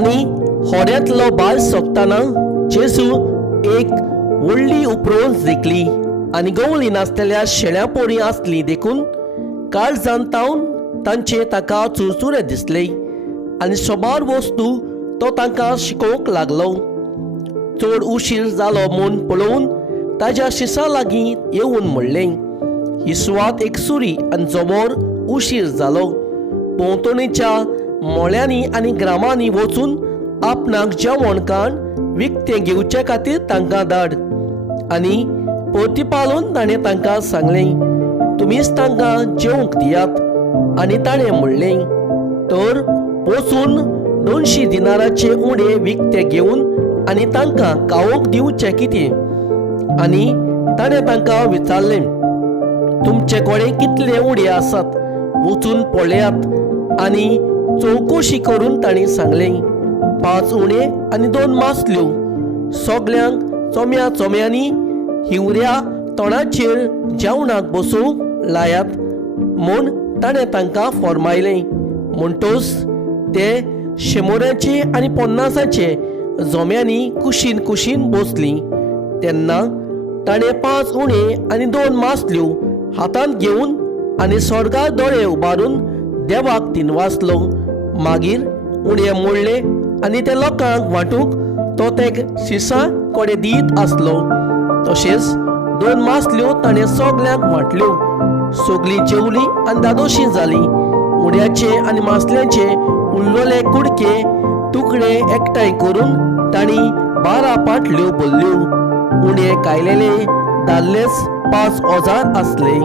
आनी होड्यांतलो बाल सोंपतना जेजू एक व्हडली उपरोन जिखली आनी गवळी नासलेल्या शेळ्या पोळी आसली देखून काळजान तावन तांचे ताका चुरचुरे दिसले आनी सोबार वस्तू तो तांकां शिकोवंक लागलो. चड उशीर जालो म्हूण पळोवन ताज्या शिसा लागीं येवन म्हणलें, ही सुवात एकसुरी आनी जमोर उशीर जालो. भोंवतणीच्या मोळ्यांनी आनी ग्रामांनी वचून आपणाक जेवणखाण विकतें घेवचे खातीर तांकां धाड. आनी परतीपालोवन ताणें तांकां सांगलें, तुमीच तांकां जेवंक दियात. आनी ताणें म्हणलें, तर वचून 200 दिनाराचे उंडे विकते घेवन आनी तांकां खावंक दिवचें कितें. आनी ताणें तांकां विचारलें, तुमचे कडेन कितले उंडे आसात, वचून पळयात. आनी चवकशी करून ताणें सांगलें, 5 उंडे आनी 2 मासल्यो. सगल्यांक चोम्या चोम्यांनी हिवऱ्या तोंडाचेर जेवणाक बसूंक लायात म्हूण ताणें तांकां फर्मायलें. म्हणटोच ते 100 आनी 50 जोम्यांनी कुशीन कुशीन बसलीं. तेन्ना ताणें 5 उंडे आनी 2 मासल्यो हातांत घेवन आनी स्वर्गार दोळे उबारून देवाक दिनवासलो. मागीर उंडे मोडले आनी ते लोकांक वांटूंक तो ते शिसां कडेन दीत आसलो. तशेंच 2 मासल्यो ताणें सगल्यांक वांटल्यो. सगळीं जेवलीं आनी दादोशीं जालीं. उंड्याचे आनी मासल्यांचे उरलेले कुडके तुकडे एकठांय करून तांणी 12 पाटल्यो भरल्यो. उंडे कायलेले दादलेच 5000 आसले.